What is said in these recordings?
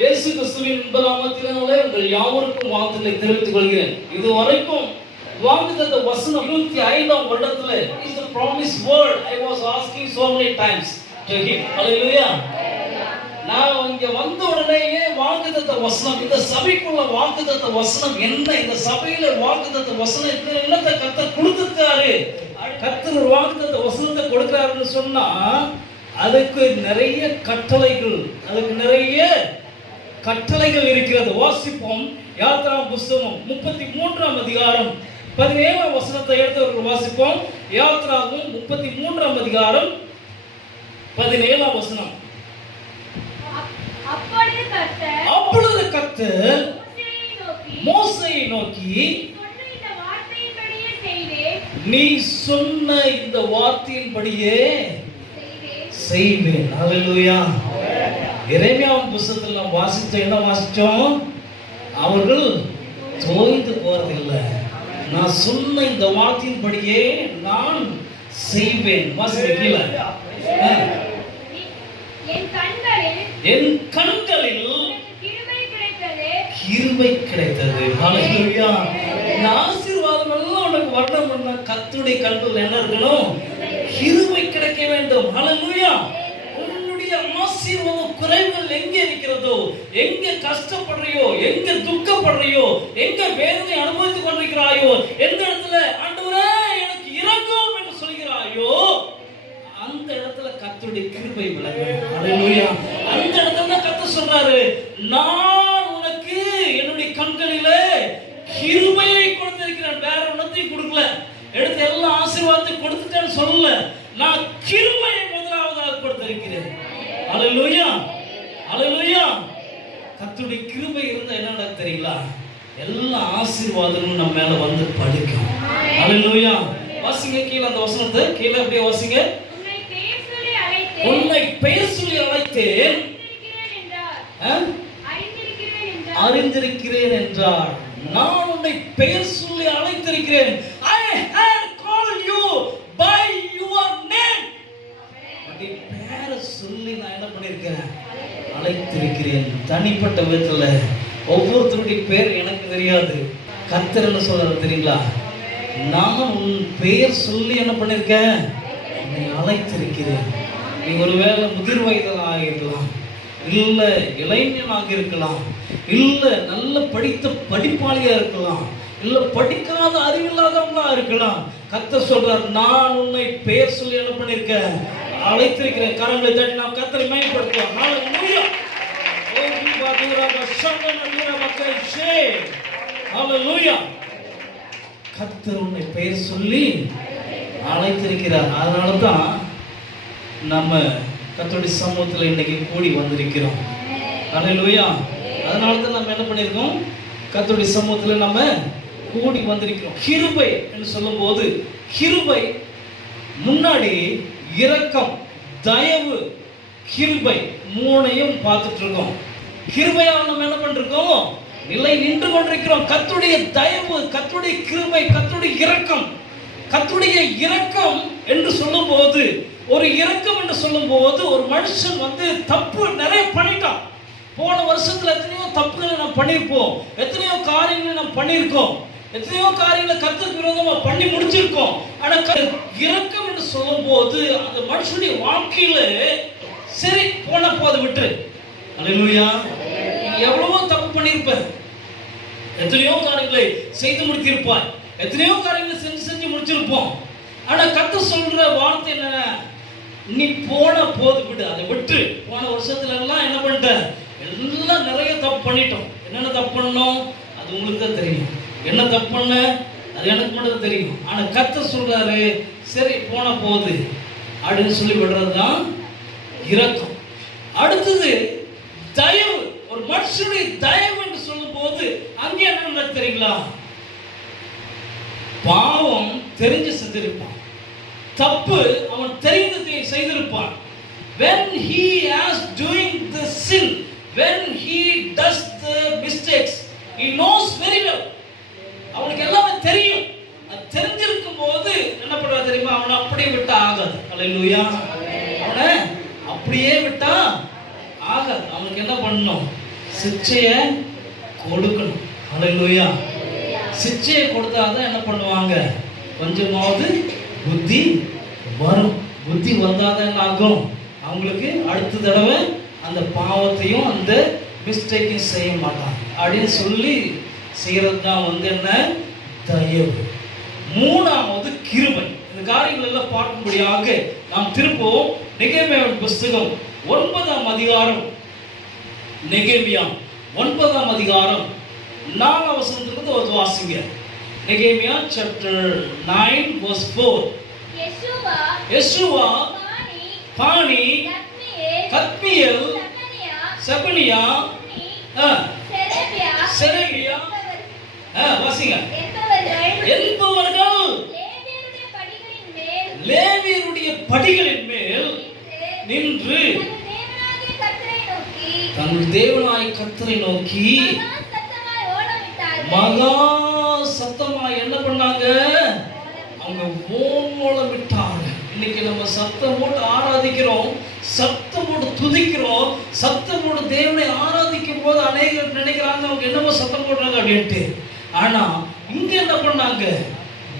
இயேசு கிறிஸ்துவின் நாமத்தினாலே உங்கள் யாவருக்கும் வாழ்த்துக்களை தெரிவித்துக் கொள்கிறேன். இதுவரைக்கும் வாக்குத்தத்த வசனம் 25ஆம் வருடத்துல is the promised word I was asking so many times to him. Hallelujah. நான் இங்க வந்த உடனேயே வாக்குத்தத்த வசனம், இந்த சபைக்குள்ள வாக்குத்தத்த வசனம் என்ன, இந்த சபையில வாக்குத்தத்த வசனம் என்னத்தை கர்த்தர் கொடுத்திருக்காரு. கர்த்தர் ஒரு வாக்குத்தத்த வசனத்தை கொடுக்கிறாருன்னு சொன்னா அதுக்கு நிறைய கட்டளைகள் இருக்கிறது. வாசிப்போம். யாத்ராகமம் புத்தகம் 33ஆம் அதிகாரம் 17ஆம் வசனத்தை எடுத்து வாசிப்போம். யாத்ராகமம் 33ஆம் அதிகாரம் 17ஆம் வசனம். அப்பொழுது கர்த்தர் மோசேயை நோக்கி, நீ சொன்ன இந்த வார்த்தையின்படியே செய்வேன். ஹல்லேலூயா. எரேமியாவின் புத்தகத்தில் நாம் என்ன வாசித்தோம்? அவர்கள் தோய்ந்து போறதில்லை. நான் சொன்ன இந்த வார்த்தையின்படியே நான் செய்வேன். வாசிக்கல. என் கண்களில் கிருபை கிடைத்தது. ஹல்லேலூயா. இந்த ஆசீர்வாதம் எல்லாம் உனக்கு வரணும் பண்ண கர்த்தருடைய கண்களில் என்ன இருக்கணும்? கிருபை கிடைக்க வேண்டும். ஹல்லேலூயா. உன்னுடைய ஆசீர்வாதம் குறைவுகள் எங்கே இருக்கிறதோ, எங்க கஷ்டப்படுறியோ, எங்க துக்கப்படுறியோ, எங்க வேதனை அனுபவித்துக் கொண்டிருக்கிறாயோ, எந்த இடத்துல ஆண்டவரே எனக்கு இரங்கும் என்று சொல்கிறாயோ அந்த இடத்துல கர்த்தருடைய கிருபை விளங்கும். ஹல்லேலூயா. அந்த இடத்துல கர்த்தர் சொல்றாரு, நான் உனக்கு என்னுடைய கண்களிலே கிருபையை கொடுத்திருக்கிறேன். வேற ஒன்றையும் கொடுக்கல. எடுத்து எல்லா ஆசீர்வாதத்தையும் கொடுத்துட்டேன்னு சொல்லல. நான் கிருபையை முதலாவதாக கொடுத்திருக்கிறேன். ஹல்லேலூயா. ஹல்லேலூயா. கர்த்தருடைய கிருபை இருந்தா என்ன நடக்கும் தெரியுங்களா? எல்லா ஆசீர்வாதமும் நம்ம மேல வந்து படுக்கும். ஹல்லேலூயா. வாசிங்க கீழே அந்த வசனத்தை, கீழே அப்படியே வாசிங்க. உன்னை பெயர் சொல்லி அழைத்தேன், அறிந்திருக்கிறேன் என்றார். நான் உன்னை பெயர் சொல்லி அழைத்திருக்கிறேன். I had called you by your name. உன்னுடைய பெயரை சொல்லி நான் என்ன பண்ணிருக்கிறேன்? அழைத்திருக்கிறேன். தனிப்பட்ட விதத்துல ஒவ்வொருத்தருடைய பேர் எனக்கு தெரியாது. கர்த்தர் என்ன சொல்றாரு தெரியுங்களா? நான் உன் பெயர் சொல்லி என்ன பண்ணிருக்கேன்? உன்னை அழைத்திருக்கிறேன். நீ ஒருவேளை முதிர் வயதாக இருக்கலாம், இல்ல இளைஞனாக இருக்கலாம், இல்ல நல்ல படித்த படிப்பாளியா இருக்கலாம், இல்ல படிக்காத அறிவில்லாதவங்களா இருக்கலாம். கர்த்தர் சொல்றார், நான் உன்னை பெயர் சொல்லி என்ன பண்ணிருக்கேன்? அழைத்திருக்கிறேன். கரங்களை தட்டி நாம் கர்த்தரை மேம்படுத்துவோம். ஹல்லேலூயா. ஹல்லேலூயா. கர்த்தர் உன்னை பெயர் சொல்லி அழைத்திருக்கிறார். அதனாலதான் நம்ம கர்த்தருடைய சமூகத்தில் இன்னைக்கு கூடி வந்திருக்கிறோம். ஹல்லேலூயா. அதனால தான் நம்ம என்ன பண்ணியிருக்கோம்? கர்த்தருடைய சமூகத்தில் நம்ம கூடி வந்திருக்கிறோம். கிருபை என்று சொல்லும்போது, கிருபை முன்னாடி இரக்கம், தயவு, கிருபை மூணையும் பார்த்துட்டு இருக்கோம். கிருபையால் நம்ம என்ன பண்ணிருக்கோம்? நிலை நின்று கொண்டிருக்கிறோம். கர்த்தருடைய தயவு, கர்த்தருடைய கிருபை, கர்த்தருடைய இரக்கம். கர்த்தருடைய இரக்கம் என்று சொல்லும்போது, ஒரு இரக்கம் என்று சொல்லும்போது, ஒரு மனுஷன் தப்பு நிறைய பண்ணிட்டான். போன வருஷத்துல எத்தனையோ தப்புகளை நம்ம பண்ணியிருப்போம், எத்தனையோ காரியங்களை நம்ம பண்ணியிருக்கோம், எத்தனையோ காரியங்களை கர்த்தருக்கு விரோதமா பண்ணி முடிச்சிருக்கோம். ஆனா இரக்கம் என்று சொல்லும்போது அந்த மனுஷனுடைய வாழ்க்கையில சரி போன போது விட்டு. ஹல்லேலூயா. எவ்வளவோ தப்பு பண்ணியிருப்ப, எத்தனையோ காரியங்களை செய்து முடித்திருப்பாய், எத்தனையோ காரியங்களை செஞ்சு முடிச்சிருப்போம். ஆனா கர்த்தர் சொல்ற வார்த்தை என்ன? நீ போன போது விடு, அதை விட்டு. போன வருஷத்துல எல்லாம் என்ன பண்ணிட்ட? எல்லாம் நிறைய தப்பு பண்ணிட்டோம். என்னென்ன தப்பு பண்ணோம் அது உங்களுக்கு தான் தெரியும். என்ன தப்பு பண்ண அது எனக்கு மட்டும் தெரியும். ஆனா கர்த்தர் சொல்றாரு, சரி போன போது அப்படின்னு சொல்லி விடுறதுதான் இரக்கம். அடுத்தது தயவு. ஒரு மனுஷனுடைய தயவு என்று சொல்லும் போது அங்கே என்ன தெரியுங்களா? பாவம் தெரிஞ்சு செஞ்சிருப்பான், தப்பு அவன் தெரிந்து செய்திருப்பான். When he is doing the sin, when he does the mistakes, he knows very well. அவனுக்கு எல்லாமே தெரியும். அது தெரிஞ்சிருக்கும் போது என்ன பண்றா தெரியுமா? அவனை அப்படியே விட்டா ஆகாது. ஹல்லேலூயா. அவனை அப்படியே விட்டா ஆகாது. அவனுக்கு என்ன பண்ணணும்? சிச்சையை கொடுக்கணும். ஹல்லேலூயா. சிச்சையை கொடுத்தாதான் என்ன பண்ணுவாங்க, கொஞ்சமாவது புத்தி வரும். புத்தி வந்தாதான் என்ன ஆகும், அவங்களுக்கு அடுத்த தடவை அந்த பாவத்தையும் அந்த மிஸ்டேக்கையும் செய்ய மாட்டாங்க அப்படின்னு சொல்லி செய்யறது தான் என்ன, தயவு. மூணாவது கிருபை. இந்த காரியங்கள் எல்லாம் பார்க்கும்படியாக நாம் திருப்போம் நெகேமியாவின் புஸ்தகம் 9ஆம் அதிகாரம். நெகேமியா 9ஆம் அதிகாரம் 4ஆம் வசனத்திலிருந்து ஒரு வாசிங்க. நெகேமியா chapter 9 verse 4. யெஷுவா, பானி, கத்மியேல், செபனியா, செரேமியா வாசிங்க என்பவர்கள் லேவியருடைய படிகளின் மேல் நின்று தங்கள் தேவனாய கர்த்தரை நோக்கி மகா சத்தமாய் என்ன பண்ணாங்க, அவங்க ஓலமிட்டாங்க. இன்னைக்கு நம்ம சத்தம் போட்டு ஆராதிக்கிறோம், சத்தம் போட்டு துதிக்கிறோம், சத்தம் போட்டு தேவனை ஆராதிக்கும் போது அநேகர் நினைக்கிறாங்க அவங்க என்னமோ சத்தம் போடுறாங்க அப்படின்ட்டு. ஆனா இங்க என்ன பண்ணாங்க,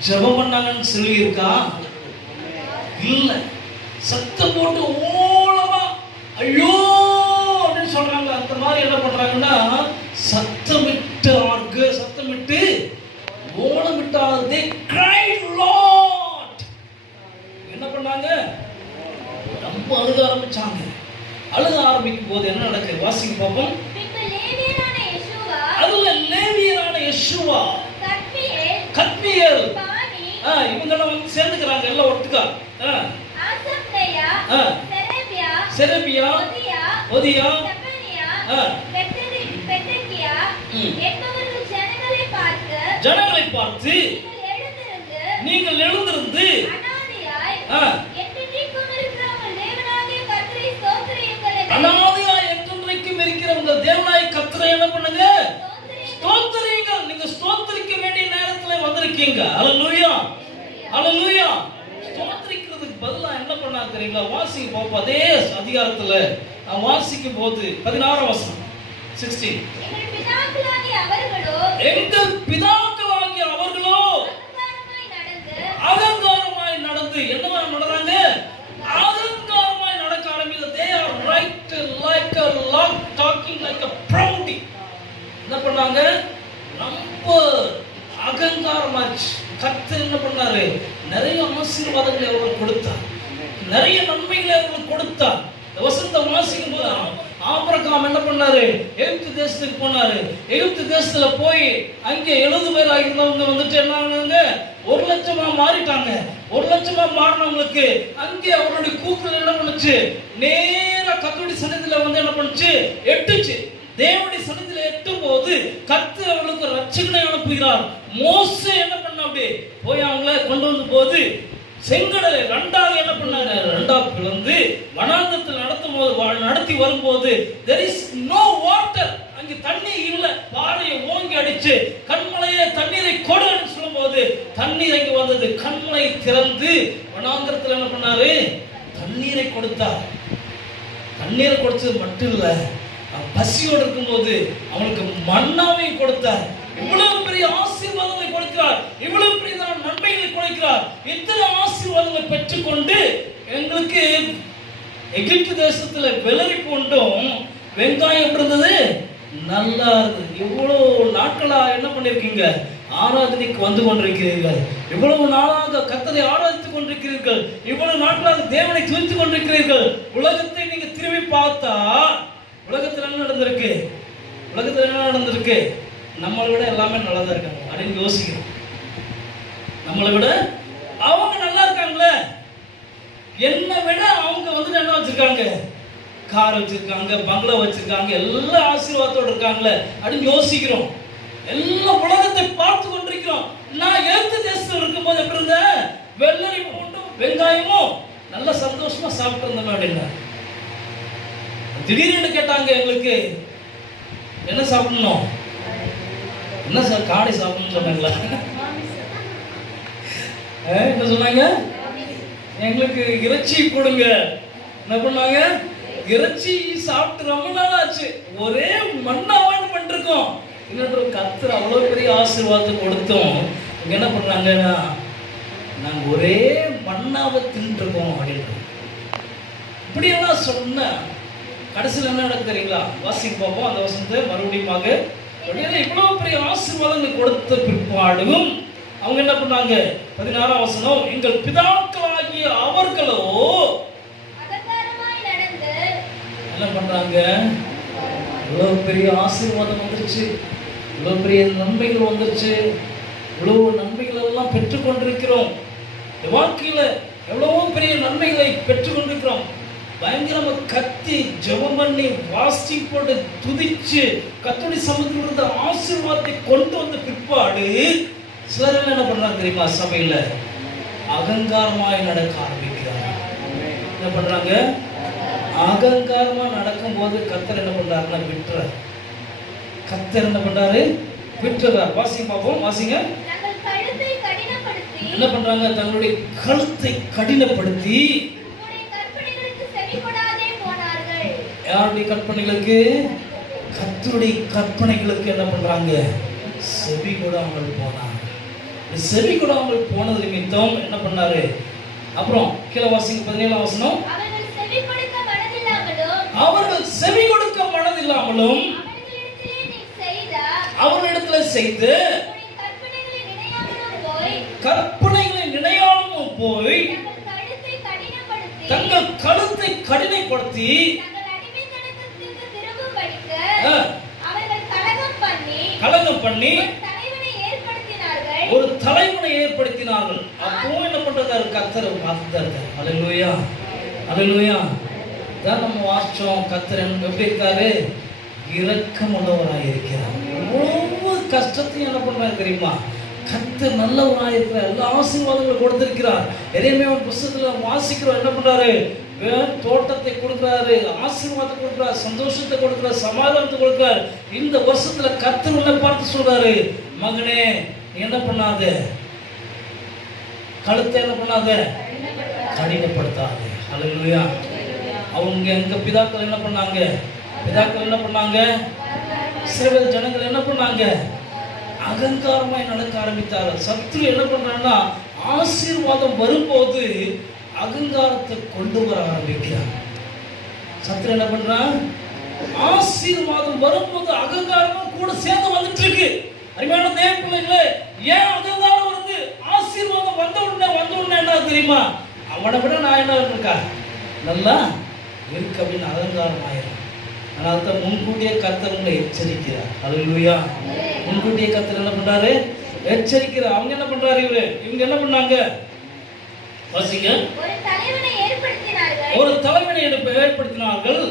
ஜெபம் பண்ணாங்கன்னு சொல்லி இருக்கா? இல்ல, சத்தம் போட்டு ஓலமா ஐயோ அப்படின்னு சொல்றாங்க. அந்த மாதிரி என்ன பண்றாங்கன்னா சத்தமிட்டார்கள், சத்தமிட்டு ஓலமிட்டார்கள். they cried Lord. என்ன பண்ணாங்க, ரொம்ப அழுக ஆரம்பிச்சாங்க. அழுக ஆரம்பிக்கும் போது என்ன நடக்குது வாசிங்க பாப்போம். அதுல லேவியரான யெஷுவா, கத்மியேல், இவங்கெல்லாம் வந்து சேர்ந்துக்கிறாங்க எல்லாம் ஒட்டுக்கா. செரேமியா, ஒதியா, ஜனங்களை பார்த்து நீங்கள் எழுந்திருந்து அனாதையாய் என்றென்றைக்கும் இருக்கிற உங்க தேவனாய கர்த்தரை என்ன பண்ணுங்க, ஸ்தோத்திரியுங்கள். நீங்க ஸ்தோத்திரிக்க வேண்டிய நேரத்துல வந்திருக்கீங்க. ஹல்லேலூயா, ஹல்லேலூயா. ஸ்தோத்திரிக்கிறதுக்கு பதிலா என்ன பண்ணாங்க தெரியுங்களா? வாசிங்க பாப்போம். அதே அதிகாரத்துல நான் வாசிக்கும் போது 16ஆம் வசனம் 16. எங்கள் பிதாக்களாகிய அவர்களோ அகங்காரமாய் நடந்து என்னவா நடறாங்க, அகங்காரமாய் நடக்க ஆரம்பித்து. they are right like a log talking like a proudy. என்ன பண்ணாங்க, ரொம்ப அகங்காரமாச்சு. கர்த்தர் என்ன பண்ணாரு, நிறைய ஆசீர்வாதங்களை அவர்களுக்கு கொடுத்தார், நிறைய நன்மைகளை அவர்களுக்கு கொடுத்தார். வசந்த வாசிக்கும் போது ஆபிரகாம் என்ன பண்ணாரு, எகிப்து தேசத்துக்கு போனாரு. எகிப்து தேசத்துல போய் அங்கே 70 பேராக இருந்தவங்க வந்துட்டு என்ன ஆனாங்க, 1 லட்சமா மாறிட்டாங்க. 1 லட்சமா மாறினவங்களுக்கு அங்கே அவருடைய கூக்குரல் என்ன பண்ணுச்சு, நேரா கர்த்தருடைய சன்னதியில வந்து என்ன பண்ணுச்சு, எட்டுச்சு. தேவனுடைய சன்னதியில எட்டும் போது கர்த்தர் அவர்களுக்கு ரட்சகனை அனுப்புகிறார். மோசே என்ன பண்ண, அப்படி போய் அவங்கள கொண்டு வந்து போது செங்கடலை ரெண்டாக என்ன பண்ணாரு, ரெண்டா பிளந்து வனாந்தரத்தில் நடத்தி வரும்போது there is no water, அங்க தண்ணி இல்ல. பாறையை ஓங்கி அடிச்சு கண்மலையே தண்ணீரை கொடுன்னு சொல்லும்போது தண்ணீர் அங்க வந்தது. கண்மலை திறந்து வனாந்தரத்தில் என்ன பண்ணாரு, தண்ணீரை கொடுத்தார். தண்ணீரை கொடுத்தது மட்டும் இல்ல, பசியோடு இருக்கும்போது அவனுக்கு மன்னாவையும் கொடுத்தார். இவ்வளவு பெரிய ஆசீர்வாதங்களை கொடுக்கிறார், இவ்வளவு பெரிய நன்மைகளை கொடுக்கிறார். இத்தனை ஆசீர்வாதங்களை பெற்றுக்கொண்டு எங்களுக்கு எகிப்து தேசத்துல வெள்ளரி பூண்டும் வெங்காயம் இருந்தது, நல்லா இருந்தது. இவ்வளவு நாட்களா என்ன பண்ணிருக்கீங்க, ஆராதனைக்கு வந்து கொண்டிருக்கிறீர்கள். இவ்வளவு நாளாக கர்த்தரை ஆராதித்துக் கொண்டிருக்கிறீர்கள். இவ்வளவு நாட்களாக தேவனை துதித்துக் கொண்டிருக்கிறீர்கள். உலகத்தை நீங்க திரும்பி பார்த்தா உலகத்துல என்ன நடந்திருக்கு, உலகத்துல என்ன நடந்திருக்கு, நம்மளை விட எல்லாமே நல்லா தான் இருக்காங்க அப்படின்னு யோசிக்கிறோம். நம்மளை விட அவங்க நல்லா இருக்காங்களே, என்னை விட அவங்க வந்து என்ன வச்சிருக்காங்க, கார் வச்சிருக்காங்க, பங்களா வச்சிருக்காங்க, எல்லா ஆசீர்வாதத்தோடு இருக்காங்களே அப்படின்னு யோசிக்கிறோம். எல்லா உலகத்தை பார்த்து கொண்டிருக்கிறோம். நான் எகிப்து தேசத்தில் இருக்கும்போது எப்படி இருந்த, வெள்ளரி பூண்டும் வெங்காயமும் நல்ல சந்தோஷமா சாப்பிட்டு இருந்தோம் அப்படின்னா. திடீர்னு கேட்டாங்க எங்களுக்கு என்ன சாப்பிடணும், என்ன சார் காடை சாப்பிடணும்னு சொன்னாங்களா, என்ன சொன்னாங்க, எங்களுக்கு இறைச்சி கொடுங்க. என்ன பண்ணாங்க, இறைச்சி சாப்பிட்டு ரொம்ப நாள் ஆச்சு, ஒரே மன்னா இன்னொரு கர்த்தர் அவ்வளோ பெரிய ஆசீர்வாதத்தை கொடுத்தோம் இவங்க என்ன பண்ணாங்கன்னா நாங்கள் ஒரே மண்ணாவை தின்றுருக்கோம் அப்படின்ட்டு இப்படியெல்லாம் சொன்ன கடைசியில் என்ன நடக்கு தெரியுங்களா? வாசிக்க பார்ப்போம் அந்த வசனத்தை மறுபடியும். இவ்வளோ பெரிய ஆசீர்வாதங்கள் கொடுத்த பிற்பாடும் அவங்க என்ன பண்ணாங்க? 16ஆம் வசனம், எங்கள் பிதாக்களாகிய அவர்களோ என்ன பண்றாங்க? இவ்வளோ பெரிய ஆசீர்வாதம் வந்துருச்சு, இவ்வளோ பெரிய நன்மைகள் வந்துருச்சு, இவ்வளவு நன்மைகள் எல்லாம் பெற்றுக்கொண்டிருக்கிறோம். வாழ்க்கையில எவ்வளவோ பெரிய நன்மைகளை பெற்றுக்கொண்டிருக்கிறோம். பயங்கரமா கத்தி ஜெபம் பண்ணி வாசி போட்டு துதிச்சு கர்த்தருடைய சமூகத்தில் இருந்த ஆசீர்வாதத்தை கொண்டு வந்த பிற்பாடு சிலர் என்ன பண்றாங்க தெரியுமா? சபையில அகங்காரமாய் நடக்க ஆரம்பிக்கிறாங்க. என்ன பண்றாங்க? அகங்காரமா நடக்கும் போது கர்த்தர் என்ன பண்றாருன்னா விட்டுறாரு. கர்த்தர் என்ன பண்றாரு? விட்டுறாரு. வாசிங்க பார்ப்போம், வாசிங்க. என்ன பண்றாங்க? தங்களுடைய கழுத்தை கடினப்படுத்தி யாருடைய கற்பனைகளுக்கு? கர்த்தருடைய கற்பனைகளுக்கு என்ன பண்றாங்க? செவி கொடாமல் போனாங்க. செவி கொடாமல் போனது நிமித்தம் என்ன பண்ணாரு? அப்புறம் கீழே வாசிங்க 17ஆம் வசனம், அவர்கள் செவி கொடுக்க மனதில்லாமலும் அவர்களிடத்துல செய்து கற்பனைகளை நினையாமலும் போய் தங்கள் கழுத்தை கடினப்படுத்தி கலகம் பண்ணி ஒரு தலைவனை ஏற்படுத்தினார்கள். அப்போ என்ன பண்றாரு? கர்த்தர் பார்த்துட்டாரு. அல்லேலூயா, அல்லேலூயா. தான் நம்ம வாசிச்சோம். கர்த்தர் எப்படி இருக்காரு? இரக்கமுள்ளவராக இருக்கிறார். ஒவ்வொரு கஷ்டத்தையும் என்ன பண்றாரு தெரியுமா? கர்த்தர் நல்லவராக இருக்கிறார். எல்லா ஆசீர்வாதங்களும் கொடுத்திருக்கிறார். எரேமியா புத்தகத்துல வாசிக்கிறோம். என்ன பண்றாரு? தோட்டத்தை கொடுக்கிறாரு, ஆசீர்வாதத்தை கொடுக்கிறார், சந்தோஷத்தை கொடுக்கிறார், சமாதானத்தை கொடுக்கிறார். இந்த வருஷத்துல கர்த்தர் உன்னை பார்த்து சொல்றாரு, மகனே நீ என்ன பண்ணாத, கழுத்தை என்ன பண்ணாத, கடினப்படுத்தாது. அல்லேலூயா. அவங்க எங்க பிதாக்கள் என்ன பண்ணாங்க? பிதாக்கள் என்ன பண்ணாங்க? இஸ்ரவேல் ஜனங்கள் என்ன பண்ணாங்க? அகங்காரமாய் நடக்க ஆரம்பித்தார்கள். சத்துரு என்ன பண்றான்னா, ஆசீர்வாதம் வரும்போது அகங்காரத்தை கொண்டு வர ஆரம்பிக்கிறார். சத்துரு என்ன பண்றான்? ஆசீர்வாதம் வரும்போது அகங்காரமும் கூட சேர்ந்து வந்துட்டு இருக்கு. அருமையான தேவ பிள்ளைகளே, ஏன் அகங்காரம் வருது? ஆசீர்வாதம் வந்த உடனே என்ன தெரியுமா? அவனை விட நான் என்ன இருக்கா நல்லா இருக்கு அப்படின்னு அகங்காரம் ஆயிரும். அதனால தான் முன்கூட்டியே கர்த்தர் உங்களை எச்சரிக்கிறார். அல்லேலூயா. முன்கூட்டியே கர்த்தர் என்ன பண்றாரு? எச்சரிக்கிறார். அவங்க என்ன பண்றாரு? இவங்க என்ன பண்ணாங்க? வாசிங்க. ஒரு தலைவனை ஏற்படுத்தினார்கள்.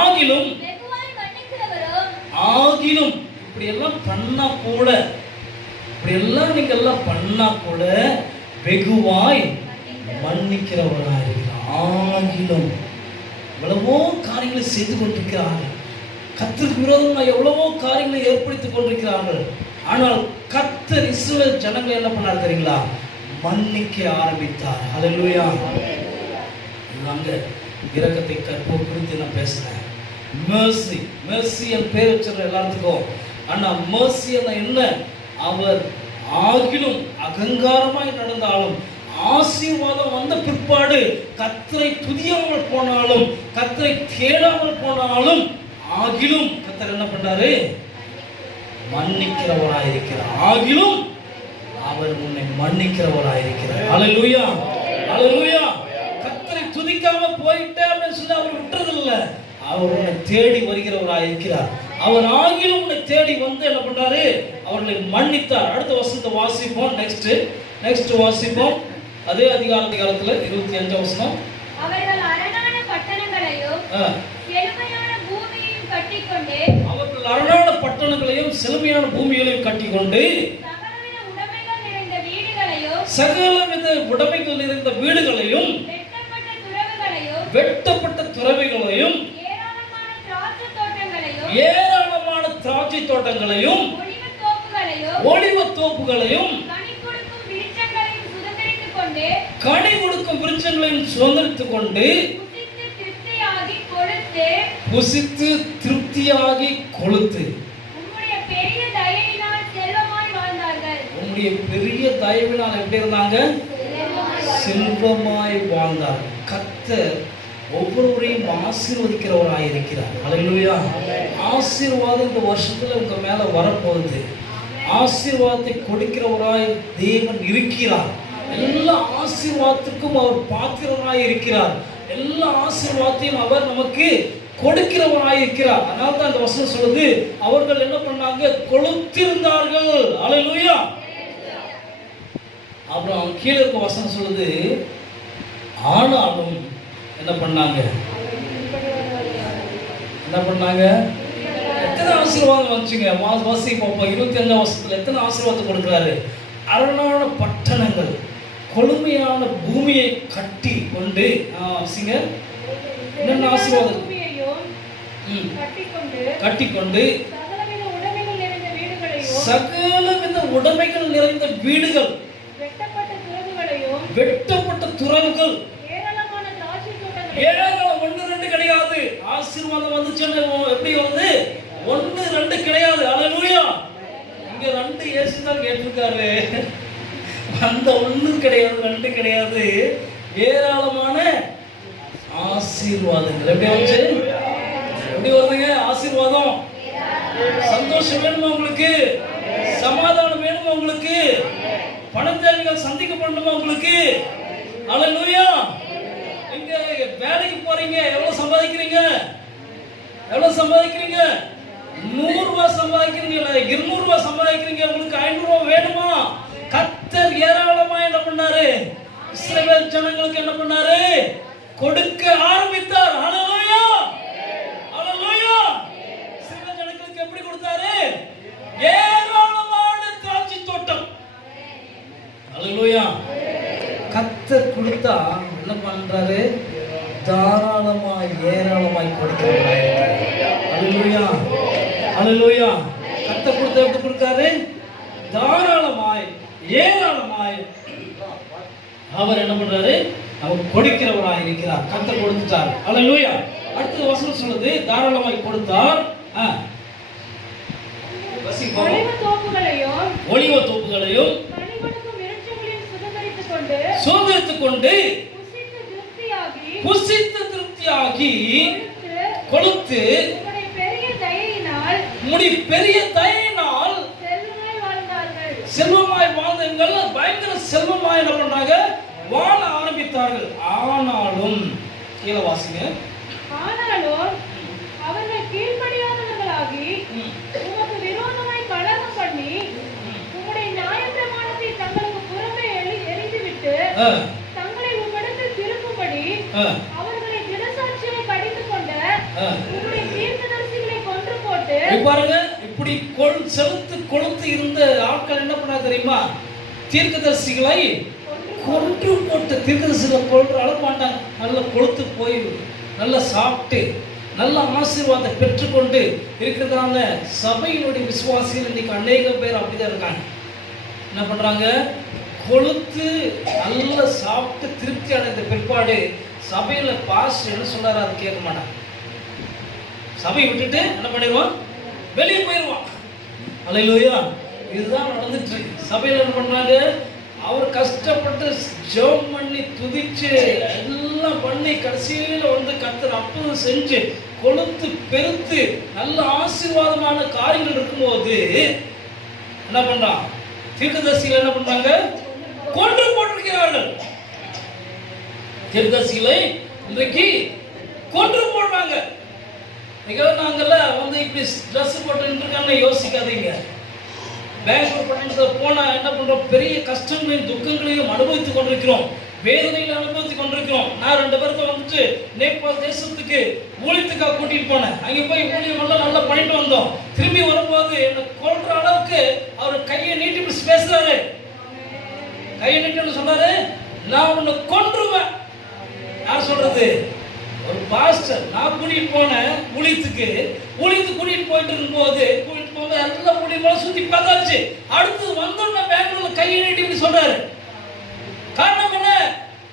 ஆகிலும் இப்படி எல்லாம் பண்ணா கூட, இப்படி எல்லாம் நீங்க எல்லாம் பண்ணா கூட வெகுவாய் மன்னிக்கிறவர்களாக இருக்கிறார். ஆகிலும் எவ்வளவோ காரியங்களை செய்து கொண்டிருக்கிறார்கள். கர்த்தருக்கு விரோதமாக எவ்வளவோ காரியங்களை ஏற்படுத்திக் கொண்டிருக்கிறார்கள். ஆனால் கர்த்தர் இஸ்ரவேல் ஜனங்களை என்ன பண்ணார் தெரியுங்களா? மன்னிக்க ஆரம்பித்தார். அல்லேலூயா. நாங்க இரக்கத்தை கற்போம் குறித்து நான் பேசுறேன். mercy, mercy என் பேர் வச்சிருக்க எல்லாத்துக்கும். ஆனா mercy என்ன? அவர் ஆகிலும் அகங்காரமாய் நடந்தாலும், ஆசீர்வாதம் வந்த பிற்பாடு கர்த்தரை துதியாமல் போனாலும், கர்த்தரை தேடாமல் போனாலும், ஆகிலும் கர்த்தர் என்ன பண்றாரு? மன்னிக்கிறவராயிருக்கிறார். ஆகிலும் அவர் உன்னை மன்னிக்கிறவராயிருக்கிறார். அல்லேலூயா, அல்லேலூயா. கர்த்தரை துதிக்காம போயிட்டேன் அப்படின்னு சொல்லி அவர் விட்டுறது இல்ல. அவர் உன்னை தேடி வருகிறவராயிருக்கிறார். அவர் ஆகிலும் உன்னை தேடி வந்து என்ன பண்றாரு? அவர்களை மன்னித்தார். அடுத்த வசனத்தை வாசிப்போம். நெக்ஸ்ட் வாசிப்போம். அதே அதிகாரத்துல 25ஆம் வசனம். அவர்கள் அரணான பட்டணங்களையும் செழுமையான பூமியையும் கட்டிக்கொண்டு, அவர்கள் அரணான பட்டணங்களையும் செழுமையான பூமியையும் கட்டிக்கொண்டு, சகலவித உடைமைகள் நிறைந்த வீடுகளையும் வெட்டப்பட்ட துறவுகளையும் ஏராளமான திராட்சை தோட்டங்களையும் ஒலிவத் தோப்புகளையும் கனி கொடுக்கும் விருட்சங்களையும் சுதந்திரித்துக் கொண்டு புசித்து திருப்தியாகி கொழுத்து அவருடைய பெரிய தயவினால் எப்படி இருந்தாங்க? செல்வமாய் வாழ்ந்தார். கர்த்தர் ஒவ்வொருவரையும் ஆசீர்வதிக்கிறவராய் இருக்கிறார். அல்லேலூயா. ஆசீர்வாதம் இந்த வருஷத்துல உங்க மேல வரப்போகுது. ஆசீர்வாதத்தை கொடுக்கிறவராய் தேவன் இருக்கிறார். எல்லா ஆசீர்வாதத்துக்கும் அவர் பாத்திரராய் இருக்கிறார். எல்லா ஆசீர்வாதத்தையும் அவர் நமக்கு கொடுக்கிறவராய் இருக்கிறார். அதனால தான் அந்த வசனம் சொல்லுது, அவர்கள் என்ன பண்ணாங்க? கொழுத்திருந்தார்கள். அல்லேலூயா. அப்புறம் கீழே இருக்க வசனம் சொல்லுது, ஆனாலும் என்ன பண்ணாங்க? எத்தனை ஆசீர்வாதம் வந்துச்சுங்க? வாசி பார்ப்போம். 25ஆம் வசனத்துல எத்தனை ஆசீர்வாதத்தை கொடுக்கிறாரு? அரணான பட்டணங்கள், கொழுமையான பூமியை கட்டி கொண்டு என்னென்ன ஆசீர்வாதம்? கட்டிக்கொண்டு சகலவித உடைமைகள் நிறைந்த வீடுகள், வெட்டப்பட்ட துறவுகள், ஏராளம் 1-2 கிடையாது. ஆசீர்வாதம் வந்துச்சுன்னு எப்படி வருது? 1-2 கிடையாது. அல்லேலூயா. இங்க 2 இயேசு தான் கேட்டிருக்காரு. அந்த 1 கிடையாது, 2 கிடையாது, ஏராளமான ஆசீர்வாதங்கள். எப்படி வந்துச்சு? எப்படி வருதுங்க ஆசீர்வாதம்? சந்தோஷம் வேணுமா உங்களுக்கு? சமாதானம் வேணுமா உங்களுக்கு? பணத்தேவைகள் சந்திக்கப்படணுமா உங்களுக்கு? அல்லேலூயா. இங்க வேலைக்கு போறீங்க, எவ்வளவு சம்பாதிக்கிறீங்க? 100 ரூபாய் சம்பாதிக்கிறீங்களா? 200 ரூபாய் சம்பாதிக்கிறீங்க, உங்களுக்கு 500 ரூபாய் வேணுமா? கர்த்தர் ஏராளமா என்ன பண்ணாரு? இஸ்ரவேல் ஜனங்களுக்கு என்ன பண்ணாரு? கொடுக்க ஆரம்பித்தார். அல்லேலூயா. அல்லேலூயா. இஸ்ரவேல் ஜனங்களுக்கு எப்படி கொடுத்தாரு? ஏராளமான திராட்சை தோட்டம். அல்லேலூயா. கர்த்தர் கொடுத்தா என்ன பண்றாரு? தாராளமாய் ஏராளமாய் கொடுக்கிறார். அல்லேலூயா. அல்லேலூயா. கர்த்தர் கொடுத்தா எப்படி கொடுக்காரு? தாராளமாய் ஏராளமாய் அவர் என்ன பண்றாரு? அவர் கொடுக்கிறவராய் இருக்கிறார். கர்த்தர் கொடுத்துட்டார். அல்லேலூயா. அடுத்த வசனம் சொல்லுது, தாராளமாய் கொடுத்தார். ஒலிவ தோப்புகளையும் சுதந்தரித்துக் கொண்டு புசித்து திருப்தியாகி கொழுத்து பெரிய தயையினால் செல்வமாய் வாழ்ந்தவர்கள் பயங்கர செல்வமாய் என்ன பண்றாங்க? வாழ ஆரம்பித்தார்கள். ஆனாலும் கீழே வாசிங்க. ஆனாலும் அவர்கள் கீழ்ப்படியாதவர்களாகி உமக்கு விரோதமாய் கலகம் பண்ணி உம்முடைய நியாயப்பிரமாணத்தை தங்களுக்கு புறம்பே எறிந்துவிட்டு தங்களை உம்மிடத்தில் திரும்பும்படி அவர்களை தினசாட்சியை கடிந்து கொண்ட உம்முடைய தீர்க்கதரிசிகளை கொன்று போட்டு பாருங்க. இப்படி செலுத்து கொழுத்து இருந்த ஆட்கள் என்ன பண்ணா தெரியுமா? தீர்க்கதரிசிகளை கொன்று போட்டு. தீர்க்கதரிசிகளை கொன்று அழ மாட்டாங்க. நல்லா கொழுத்து போய் நல்லா சாப்பிட்டு நல்ல ஆசீர்வாதத்தை பெற்றுக்கொண்டு இருக்கிறதால சபையினுடைய விசுவாசிகள் இன்னைக்கு அநேக பேர் அப்படிதான் இருக்காங்க. என்ன பண்றாங்க? கொழுத்து நல்லா சாப்பிட்டு திருப்தி அடைந்த பிற்பாடு சபையில பாஸ்டர் என்ன சொல்றாரு அது கேட்க மாட்டாங்க. சபையை விட்டுட்டு என்ன பண்ணிடுவான்? வெளியே போயிடுவான். அல்லேலூயா. இதுதான் நடந்துட்டு இருக்கு. சபையில என்ன பண்றாங்க? அவர் கஷ்டப்பட்டு ஜெபம் பண்ணி துதிச்சு எல்லாம் பண்ணி கடைசியில வந்து கர்த்தர் அற்புதம் செஞ்சு கொழுத்து பெருத்து நல்ல ஆசீர்வாதமான காரியங்கள் இருக்கும்போது என்ன பண்றான்? தீர்க்கதரிசிகள் என்ன பண்றாங்க? கொன்று போட்டிருக்கிறார்கள். தீர்க்கதரிசிகளை இன்றைக்கு கொன்று போடுறாங்க. நாங்கள்ல வந்து இப்படி ட்ரெஸ் போட்டு யோசிக்காதீங்க. பெங்களூர் பட்டணத்தில் போனா என்ன பண்றோம்? பெரிய கஷ்டங்களையும் துக்கங்களையும் அனுபவித்துக் கொண்டிருக்கிறோம். வேதனைகளை அனுபவித்துக் கொண்டிருக்கிறோம். நான் 2 பேருக்கு வந்துட்டு நேபாள் தேசத்துக்கு ஊழியத்துக்காக கூட்டிட்டு போனேன். அங்கே போய் ஊழியம் நல்லா பண்ணிட்டு வந்தோம். திரும்பி வரும்போது என்னை கொல்ற அளவுக்கு அவர் கையை நீட்டி பேசுறாரு. கையை நீட்டி சொன்னாரு, நான் உன்னை கொன்றுவேன். யார் சொல்றது? ஒரு பாஸ்டர். நான் கூட்டிட்டு போனேன் ஊழியத்துக்கு கூட்டிட்டு போயிட்டு இருக்கும்போது எல்லா ஊழியர்களும் சுத்தி பார்த்தாச்சு. அடுத்து வந்தோம்னா பெங்களூர்ல கையை நீட்டி சொல்றாரு. காரணம் என்ன?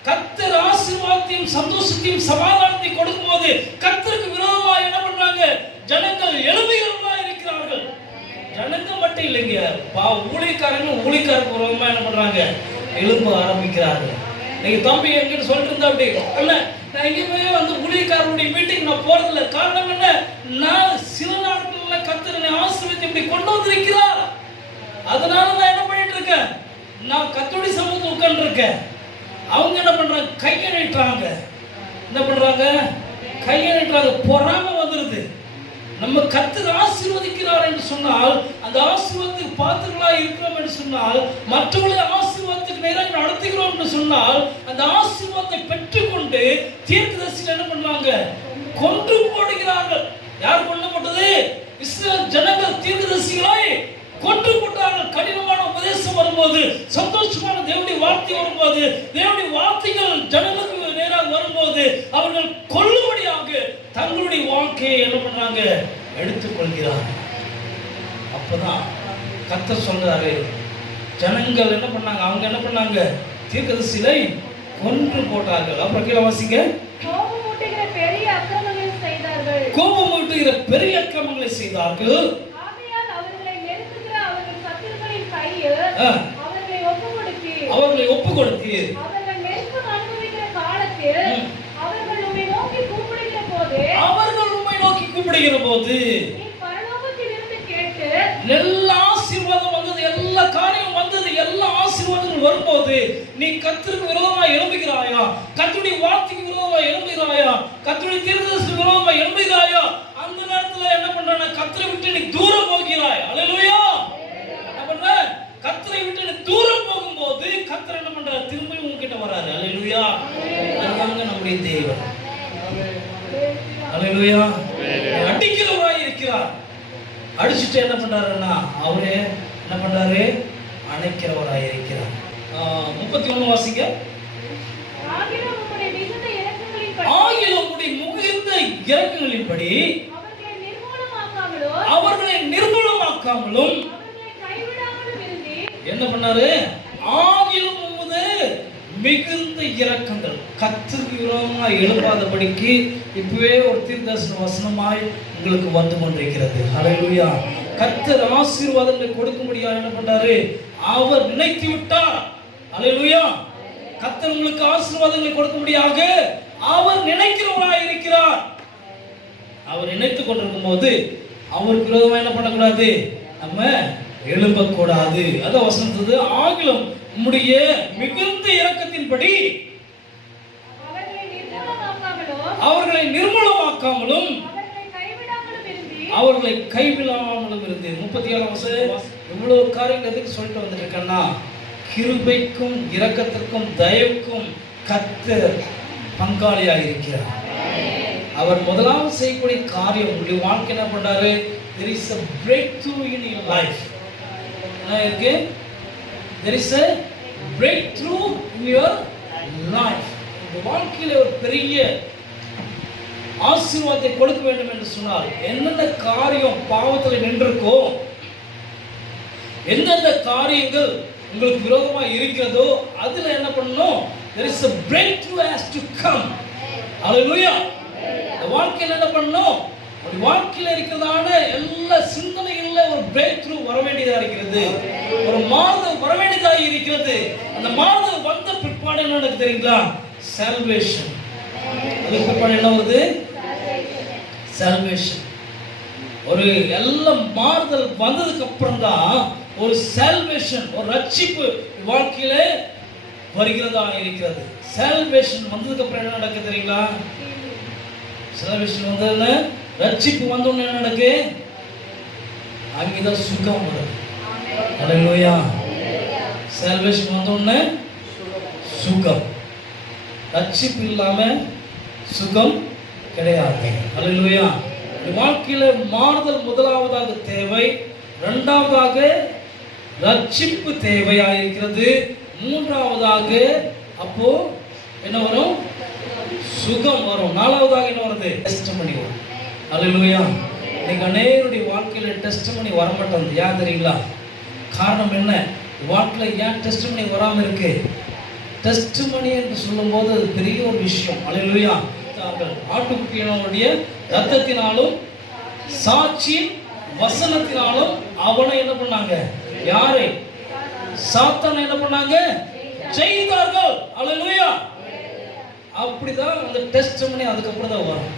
கர்த்தர் ஆசீர்வாதத்தையும் சந்தோஷத்தையும் சமாதானத்தையும் கொடுக்கும் போது கர்த்தருக்கு விரோதமாக என்ன பண்றாங்க? ஜனங்கள் எழுமைகளா இருக்கிறார்கள். ஜனங்கள் மட்டும் சரியில்லைங்க. ஊழியக்காரங்க விரோதமா என்ன பண்றாங்க? எழும்ப ஆரம்பிக்கிறார்கள். நீங்க தம்பி எங்கிட்ட சொல்லிட்டு இருந்தா அப்படி இல்ல, நான் எங்கேயுமே வந்து ஊழியக்காரனுடைய மீட்டிங் நான் போறதில்லை. காரணம் என்ன? நான் சில நாட்கள்ல கர்த்தரை ஆசீர்வதித்து இப்படி கொண்டு வந்திருக்கிறார். அதனால நான் என்ன பண்ணிட்டு இருக்கேன்? நான் கர்த்தருடைய சமூகத்தில் உட்கார்ந்து இருக்கேன். அவங்க என்ன பண்றாங்க? கையை நீட்டுறாங்க. என்ன பண்றாங்க? கையை நீட்டுறாங்க. பொறாமை வந்துருது. நம்ம கர்த்தர் ஆசீர்வதிக்கிறார் என்று சொன்னால், அந்த ஆசீர்வாதத்துக்கு பாத்திரங்களா இருக்கிறோம் என்று சொன்னால், மற்றவர்களை ஆசீர்வாதத்துக்கு நேராக நடத்துகிறோம் என்று சொன்னால், அந்த ஆசீர்வாதத்தை பெற்றுக்கொண்டு தீர்க்கதரிசிகள் என்ன பண்ணாங்க? கொன்று போடுகிறார்கள். யார் கொல்லப்பட்டது? இஸ்ரவேல் ஜனங்கள் தீர்க்கதரிசிகளை கொன்று போட்டார்கள். கடினமான உபதேசம் வரும்போது, சந்தோஷமான தேவனுடைய வார்த்தை வரும்போது, தேவனுடைய வார்த்தைகள் ஜனங்களுக்கு நேராக வரும்போது, அவர்கள் கொல்லும்படியாக தங்களுடைய வாழ்க்கையை என்ன பண்றாங்க? எடுத்துக்கொள்கிறார். அப்பதான் கர்த்தர் சொல்றாரு, ஜனங்கள் என்ன பண்ணாங்க? அவங்க என்ன பண்ணாங்க? தீர்க்கதரிசிகளை கொன்று போட்டார்கள். அப்புறம் கீழே வாசிங்க. கோபமூட்டுகிற பெரிய அக்கிரமங்களை செய்தார்கள். கோபமூட்டுகிற பெரிய அக்கிரமங்களை செய்தார்கள். ஆகையால் அவர்களை நெருக்குகிற அவர்கள் சத்துருக்களின் கையில் அவர்களை ஒப்புக்கொடுத்தீர். அவர்கள் நெருக்கம் அனுபவிக்கிற காலத்தில் அவர்கள் உம்மை நோக்கி கூப்பிடுகிற போது நீ பரலோகத்தில் இருந்து கேட்டு எல்லா ஆசீர்வாதம் வந்தது, எல்லா காரியம் வந்தது, எல்லா ஆசீர்வாதங்கள் வரும்போது நீ கர்த்தருக்கு விரோதமாக எழும்புகிறாயா? கர்த்தருடைய வார்த்தைக்கு விரோதமாக எழும்புகிறாயா? கர்த்தருடைய தீர்க்கதரிசிக்கு விரோதமாக எழும்புகிறாயா? அந்த நேரத்துல என்ன பண்றானா? கர்த்தரை விட்டு நீ தூரம் போகிறாய். அல்லேலூயா. என்ன பண்ற? கர்த்தரை விட்டு நீ தூரம் போகும்போது கர்த்தர் என்ன பண்றாரு? திரும்பி உன்கிட்ட வராரு. அல்லேலூயா. அதுதாங்க நம்முடைய தேவன். அல்லேலூயா. அடிக்கிறவராய் இருக்கிறார். அடிச்சுட்டு என்ன பண்றாருன்னா, அவரே என்ன பண்றாரு? அணைக்கிறவராய் இருக்கிறார். 31 வாசிங்க. ஆகிலும் உம்முடைய மிகுந்த இரக்கங்களின்படி அவர்களை நிர்மூலமாக்காமலும் என்ன பண்ணாரு? ஆகிலும் உமது மிகுந்த இரக்கங்கள் கர்த்தருக்கு விரோதமாக எழும்பாதபடிக்கு இப்பவே ஒரு தீர்க்கதரிசன வசனமாய் உங்களுக்கு வந்து கொண்டிருக்கிறது. ஹல்லேலூயா. கர்த்தர் ஆசீர்வாதங்களை கொடுக்கும்படியா என்ன பண்றாரு? அவர் நினைத்து விட்டார். ஹல்லேலூயா. கர்த்தர் உங்களுக்கு ஆசீர்வாதங்களை கொடுக்கும்படியாக அவர் நினைக்கிறவராய் இருக்கிறார். அவர் நினைத்துக் கொண்டிருக்கும் போது அவருக்கு விரோதமா என்ன பண்ணக்கூடாது? நம்ம எழும்பக்கூடாது. அதான் வசனம். ஆகிலும் உம்முடைய மிகுந்த இரக்கத்தின்படி அவர்களை நிர்மூலமாக்காமலும் அவர்களை கைவிடாமலும் இருந்து. 37 வசனம். இவ்வளவு காரியங்கள் எதுக்கு சொல்லிட்டு வந்துருக்கேன்னா, கிருபைக்கும் இரக்கத்திற்கும் தயவுக்கும் கர்த்தர் பங்காளியாக இருக்கிறார். அவர் முதலாவது செய்யக்கூடிய காரியம் உங்களுடைய வாழ்க்கை என்ன பண்றாரு? There is a breakthrough in your life. என்ன இருக்கு? There is a breakthrough in your life. உங்க வாழ்க்கையில ஒரு பெரிய ஆசீர்வாதத்தை கொடுக்க வேண்டும் என்று சொன்னால், என்னென்ன காரியம் பாவத்தில் நின்றிருக்கோ, எந்தெந்த காரியங்கள் உங்களுக்கு விரோதமா இருக்கிறதோ அதுல என்ன பண்ணணும்? There is a breakthrough has to come. Hallelujah. இந்த வாழ்க்கையில் என்ன பண்ணணும்? ஒரு வாழ்க்கையில் இருக்கிறதான எல்லா சிந்தனைகள்ல ஒரு பிரேக் த்ரூ வர வேண்டியதா இருக்கிறது. ஒரு மாறுதல் வர வேண்டியதா இருக்கிறது. அந்த மாறுதல் வந்த பிற்பாடு என்ன நடக்குது தெரியுங்களா? சால்வேஷன். அது பிற்பாடு என்ன வருது? சால்வேஷன். ஒரு எல்லாம் மாறுதல் வந்ததுக்கு அப்புறம் தான் ஒரு சால்வேஷன், ஒரு ரட்சிப்பு வாழ்க்கையில வருகிறதா இருக்கிறது. சால்வேஷன் வந்ததுக்கு அப்புறம் என்ன நடக்குது தெரியுங்களா? சால்வேஷன் வந்ததுல ரட்சிப்பு வந்தோன்னு என்ன நடக்கு? அங்கேதான் சுகம் வருது. அல்லேலூயா. சால்வேஷன் வந்தோன்னு சுகம். ரட்சிப்பு இல்லாம சுகம் கிடையாது. அல்லேலூயா. வாழ்க்கையில மாறுதல் முதலாவதாக தேவை, இரண்டாவதாக ரட்சிப்பு தேவையா இருக்கிறது, மூன்றாவதாக அப்போ என்ன வரும்? சுகம் வரும். நாலாவதாக என்ன வருது? டெஸ்டிமனி வரும். அல்லேலூயா. நீங்க அநேகருடைய வாழ்க்கையில டெஸ்டிமனி வர மாட்டேங்குது. ஏன் தெரியுங்களா? காரணம் என்ன? வாழ்க்கையில ஏன் டெஸ்டிமனி வராம இருக்கு? டெஸ்டிமனி என்று சொல்லும் போது அது பெரிய ஒரு விஷயம். அல்லேலூயா. ஆட்டுக்குட்டியினுடைய ரத்தத்தினாலும் சாட்சியின் வசனத்தினாலும் அவனை என்ன பண்ணாங்க? யாரை? சாத்தானை என்ன பண்ணாங்க? செய்தார்கள். அல்லேலூயா. அப்படிதான் அந்த டெஸ்டிமனி அதுக்கப்புறம் தான் வரும்.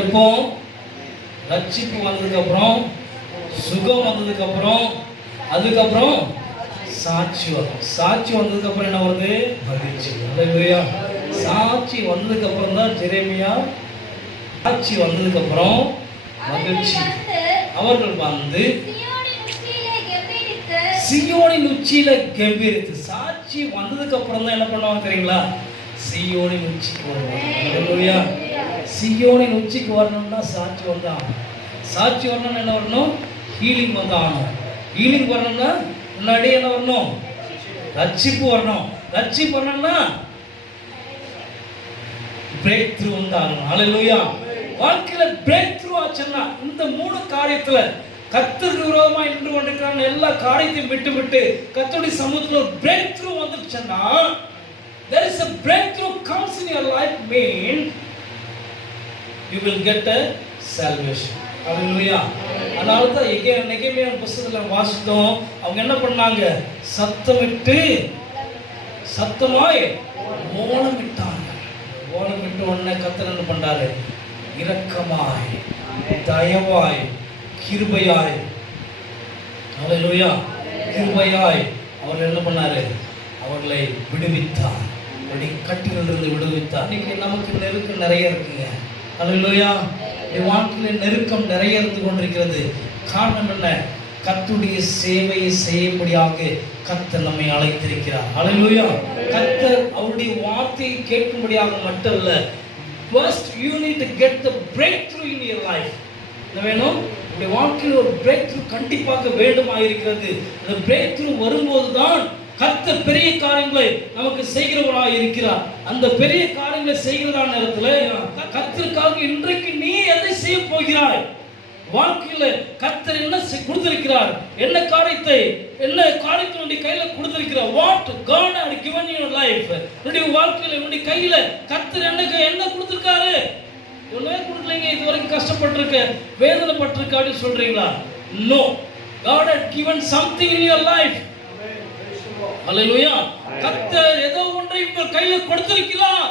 எப்போ? ரட்சிப்பு வந்ததுக்கு அப்புறம், சுகம் வந்ததுக்கு அப்புறம், அதுக்கப்புறம் சாட்சி வரும். சாட்சி வந்ததுக்கு அப்புறம் என்ன வருது? மகிழ்ச்சி. அல்லேலூயா. சாட்சி வந்ததுக்கு அப்புறம் தான் ஜெரேமியா, சாட்சி வந்ததுக்கு அப்புறம் மகிழ்ச்சி. அவர்கள் வந்து சீயோனின் உச்சியில கெம்பீரித்து, சாட்சி வந்ததுக்கு அப்புறம் தான் என்ன பண்ணுவாங்க தெரியுங்களா? சீயோனின் உச்சிக்கு வருவாங்க. அல்லேலூயா. சீயோனின் உச்சிக்கு வரணும்னா சாட்சி வந்தான். சாட்சி வரணும்னா என்ன வரணும்? ஹீலிங் வந்தான். ஹீலிங் வரணும்னா முன்னாடி என்ன வரணும்? ரட்சிப்பு வரணும். ரட்சிப்பு வரணும்னா பிரேக் த்ரூ வந்தாகணும். அல்லேலூயா. வாழ்க்கையில பிரேக் த்ரூ ஆச்சுன்னா இந்த 3 காரியத்துல கர்த்தருக்கு விரோதமா நின்று கொண்டிருக்கிற எல்லா காரியத்தையும் விட்டு கர்த்தருடைய சமூகத்துல ஒரு பிரேக் த்ரூ வந்துருச்சுன்னா, there is a breakthrough comes in your life, mean you will get a salvation. Hallelujah. அதனால தான் நெகேமியா புத்தகத்துல வாசித்தோம். அவங்க என்ன பண்ணாங்க? சத்தமிட்டு சத்தமாய் ஓலமிட்டாங்க. ஓலமிட்ட உடனே கர்த்தர் என்ன பண்றாரு? இரக்கமாய், தயவாய், கிருபையாய், அல்லேலூயா, கிருபையாய் அவர் என்ன பண்ணாரு? அவர்களை விடுவித்தார். அப்படி கட்டிலிருந்து விடுவித்தார். இன்னைக்கு நமக்கு நெருக்கம் நிறைய இருக்குங்க. அல்லேலூயா. வாழ்க்கையில நெருக்கம் நிறைய இருந்து கொண்டிருக்கிறது. காரணம் என்ன? கர்த்தருடைய சேவையை செய்யும்படியாக கர்த்தர் நம்மை அழைத்திருக்கிறார். அல்லேலூயா. கர்த்தர் அவருடைய வார்த்தையை கேட்கும்படியாக மட்டும் இல்ல, first you need to get the breakthrough in your life. என்ன வேணும்? உங்களுடைய வாழ்க்கையில் ஒரு பிரேக் த்ரூ கண்டிப்பாக வேண்டுமாயிருக்கிறது. அந்த பிரேக் த்ரூ வரும்போது தான் கர்த்தர் பெரிய காரியங்களை நமக்கு செய்கிறவராக இருக்கிறார். அந்த பெரிய காரியங்களை செய்கிறதான நேரத்துல கர்த்தருக்காக இன்றைக்கு நீ எதை செய்ய போகிறாய்? வாழ்க்கையில கர்த்தர் என்ன கொடுத்திருக்கிறார்? என்ன காரியத்தை உன்னுடைய கையில கொடுத்திருக்கிறார்? what God had given you your life. உன்னுடைய வாழ்க்கையில உன்னுடைய கையில கர்த்தர் என்ன கொடுத்திருக்காரு? ஒண்ணே கொடுக்கலங்க. இதுவரைக்கும் கஷ்டப்பட்டிருக்க, வேதனைப்பட்டிருக்க அப்படின்னு சொல்றீங்களா? no, God had given something in your life. அல்லேலூயா. கர்த்தர் ஏதோ ஒன்றை உங்கள் கையில கொடுத்திருக்கிறார்.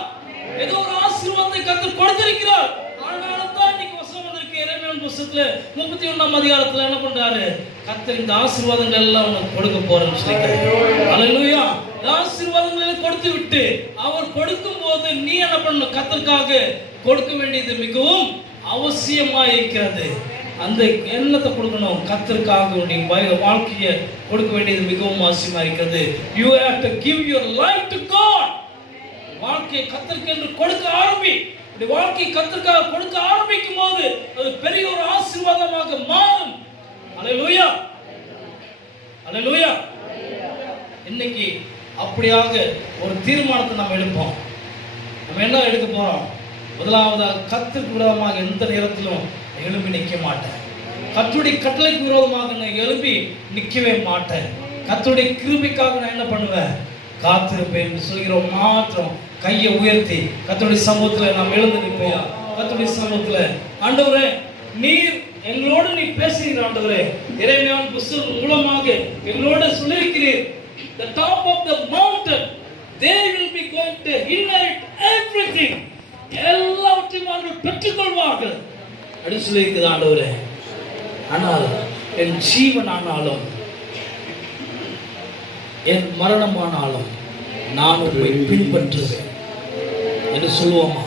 ஏதோ ஒரு ஆசீர்வாதத்தை கர்த்தர் கொடுத்திருக்கிறார். அதனால தான் இன்னைக்கு வசனம் வந்திருக்கு. எரேமியா புத்தகத்துல 31ஆம் அதிகாரத்துல என்ன பண்றாரு? கர்த்தர் இந்த ஆசீர்வாதங்கள் எல்லாம் உனக்கு கொடுக்க போறேன்னு சொல்லிட்டாரு. அல்லேலூயா. ஆசீர்வாதங்களை கொடுத்து விட்டு அவர் கொடுக்கும்போது நீ என்ன பண்ணணும்? கர்த்தருக்காக கொடுக்க வேண்டியது மிகவும் அவசியமா இருக்கிறது. அந்த எண்ணத்தை கொடுக்கணும். கர்த்தருக்காக உன்னுடைய வாழ்க்கையை கொடுக்க வேண்டியது மிகவும் அவசியமா இருக்கிறது. You have to give your life to God. வாழ்க்கையை கர்த்தருக்கு என்று கொடுக்க ஆரம்பி. இந்த வாழ்க்கையை கர்த்தருக்காக கொடுக்க ஆரம்பிக்கும் போது அது பெரிய ஒரு ஆசீர்வாதமாக மாறும். அல்லேலூயா. அல்லேலூயா. இன்னைக்கு அப்படியாக ஒரு தீர்மானத்தை நம்ம எடுப்போம். நம்ம என்ன எடுக்க போறோம்? முதலாவதாக கர்த்தருக்கு விரோதமாக எந்த நேரத்திலும் எழும்பி நிற்க மாட்டேன். கர்த்தருடைய கட்டளைக்கு விரோதமாக நான் எழும்பி நிற்கவே மாட்டேன். கர்த்தருடைய கிருபைக்காக நான் என்ன பண்ணுவேன்? காத்திருப்பேன் என்று சொல்கிறோம். மாத்திரம் கையை உயர்த்தி கர்த்தருடைய சமூகத்துல நாம் எழுந்து நிற்போம். கர்த்தருடைய சமூகத்துல, ஆண்டவரே நீர் எங்களோடு நீ பேசுகிறீர். ஆண்டவரே எரேமியாவின் புத்தகம் மூலமாக எங்களோடு சொல்லியிருக்கிறீர். the top of the mountain they will be going to inherit everything. எல்லாவற்றையும் அவர்கள் பெற்றுக்கொள்வார்கள் அப்படின்னு சொல்லியிருக்குது ஆண்டவரே. ஆனால் என் ஜீவன் ஆனாலும் என் மரணமானாலும் நான் உங்களை பின்பற்றுவேன் என்று சொல்லுவோமா?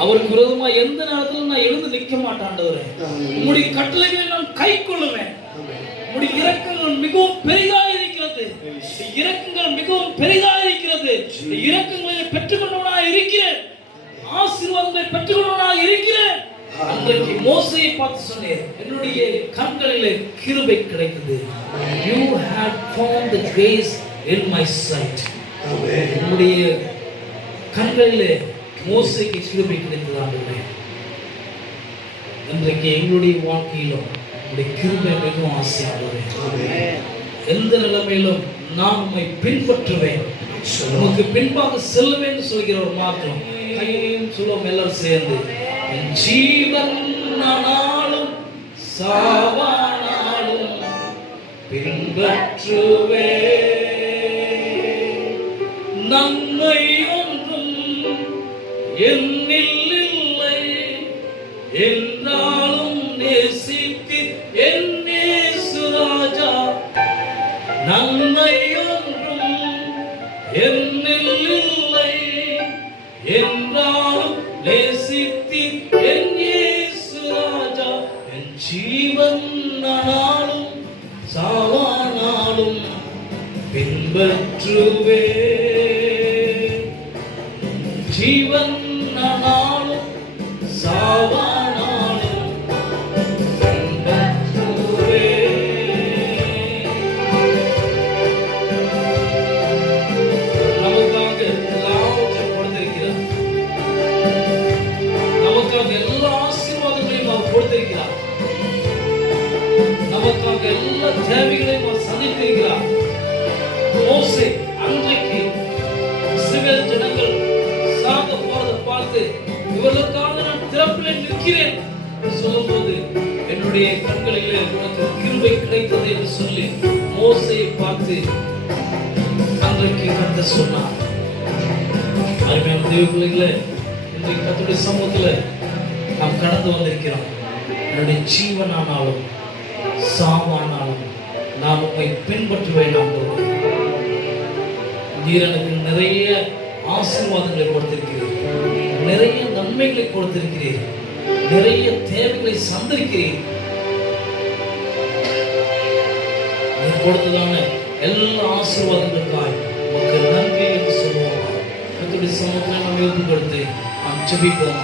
அவருக்கு விரோதமா எந்த நேரத்திலும் நான் எழுந்து நிற்க மாட்டேன். ஆண்டவரே உம்முடைய கட்டளைகளை நான் கை கொள்ளுவேன். உம்முடைய இரக்கங்கள் மிகவும் பெரிதாக இருக்கிறது. இரக்கங்கள் மிகவும் பெரிதாக இருக்கிறது. இரக்கங்களை பெற்றுக்கொண்டவனாக இருக்கிறேன். ஆசீர்வாதங்களை பெற்றுக்கொண்டவனாக இருக்கிறேன். அன்றைக்கு மோசேயை பார்த்து சொன்னேன், என்னுடைய கண்களிலே கிருபை கிடைத்தது. You had found the grace in my sight. என்னுடைய கண்களிலே மோசேக்கு கிருபை கிடைத்தது. ஆண்டவரே இன்றைக்கு எங்களுடைய வாழ்க்கையிலும் உங்களுடைய கிருபை மிகவும் ஆசையானவரே. எந்த நிலைமையிலும் நான் உம்மை பின்பற்றுவேன், உமக்கு பின்பாக செல்லுவேன் சொல்கிற ஒரு மாற்றம் கையையும் சொல்லுவோம் எல்லாரும் சேர்ந்து. என் ஜீவன் ஆனாலும் சாவான பின்பற்றுவே. நன்மை ஒன்றும் என்னில் இல்லை என்றாலும் நேசித்து என் இயேசு ராஜா. நன்மை ஒன்றும் என்னில் இல்லை என்றாலும் நேசித்து என் இயேசு ராஜா. என் ஜீவன் நாளும் சாவானாலும் பின்பற்றுவே. ஜீவன் நாளும் சாவானாலும் பின்பற்றுவே. நமக்காக எல்லாவற்றையும் கொடுத்திருக்கிறார். நமக்காக எல்லா ஆசீர்வாதங்களையும் அவர் கொடுத்திருக்கிறார். நமக்காக எல்லா தேவைகளையும் அவர் சந்தித்திருக்கிறார். மோசே அன்றைக்கு இஸ்ரவேல் ஜனங்கள் சாக போறதை பார்த்து இவர்களுக்காக நான் திறப்பிலே நிற்கிறேன் சொல்லும்போது என்னுடைய கண்களிலே உனக்கு கிருபை கிடைத்தது என்று சொல்லி மோசையை பார்த்து அன்றைக்கு கர்த்தர் சொன்னார். அருமையான தேவ பிள்ளைகளே, இன்றைக்கு கர்த்தருடைய சமூகத்துல நாம் கடந்து வந்திருக்கிறோம். என்னுடைய ஜீவனானாலும் சாவானாலும் நான் உண்மை பின்பற்றுவேன். நீர் எனக்கு நிறைய ஆசீர்வாதங்களை கொடுத்திருக்கிறீர், நிறைய நன்மைகளை கொடுத்திருக்கிறீர், நிறைய தேவைகளை சந்திருக்கிறீர். நீ கொடுத்ததான எல்லா ஆசீர்வாதங்களுக்காய் உமக்கு நன்றி என்று சொல்லுவோம். கர்த்தருடைய சமூகத்தில் நாம் ஒப்புக்கொடுத்து நாம் ஜெபிப்போம்.